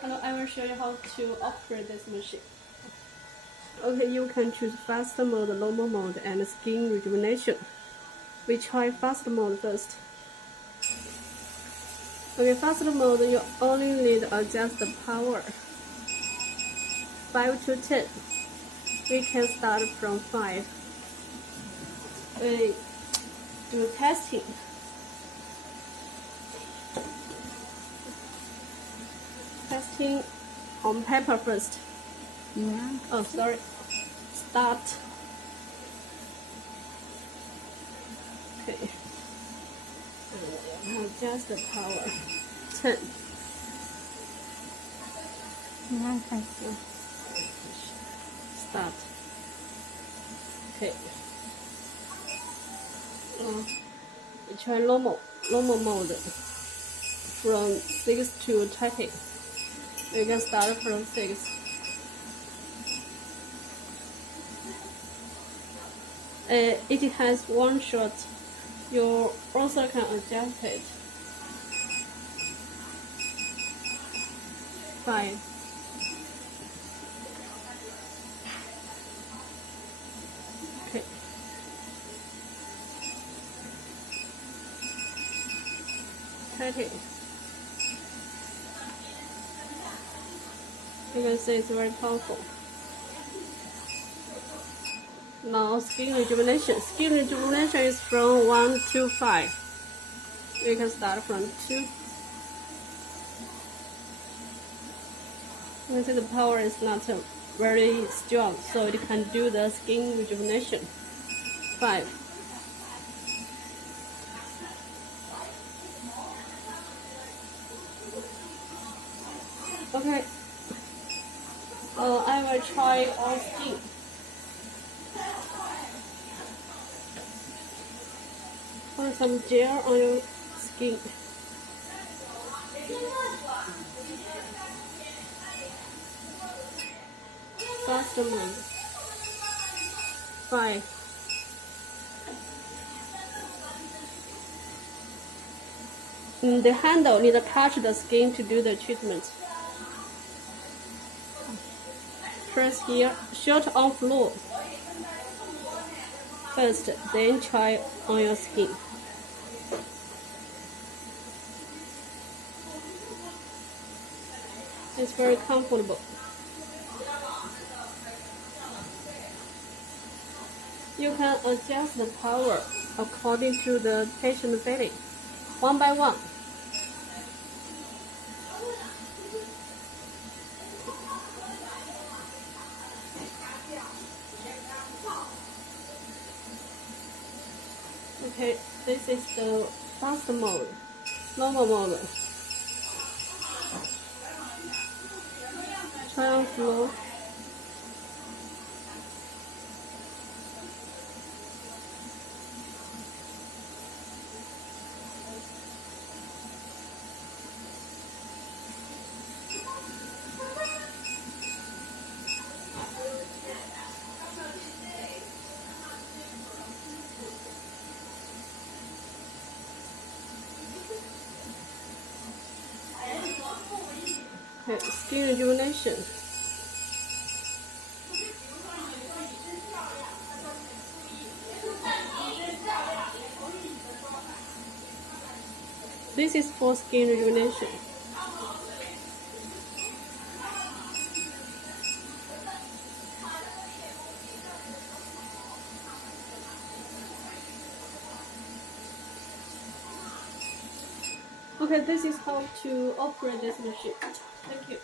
Hello, I will show you how to operate this machine. Okay, you can choose fast mode, normal mode, and skin rejuvenation. We try fast mode first. Okay, fast mode, you only need to adjust the power. 5 to 10. We can start from 5. We do testing. Testing on paper first. Yeah. Oh, sorry. Start. Okay. And adjust the power. 10. Yeah, I see. Start. Okay. We try normal mode from 6 to 20. We can start from 6. It has one shot. You also can adjust it. 5. Okay. You can see it's very powerful. Now skin rejuvenation. Skin rejuvenation is from 1 to 5. We can start from 2. You can see the power is not very strong, so it can do the skin rejuvenation. 5. Okay. I will try all skin. Put some gel on your skin. Fast mode. 5. The handle need to touch the skin to do the treatment. Press here, shot on floor first, then try on your skin. It's very comfortable. You can adjust the power according to the patient feeling, one by one. Okay, this is the fast mode, normal mode. Try on floor. Okay, skin rejuvenation. This is for skin rejuvenation. Okay, this is how to operate this machine. Thank you.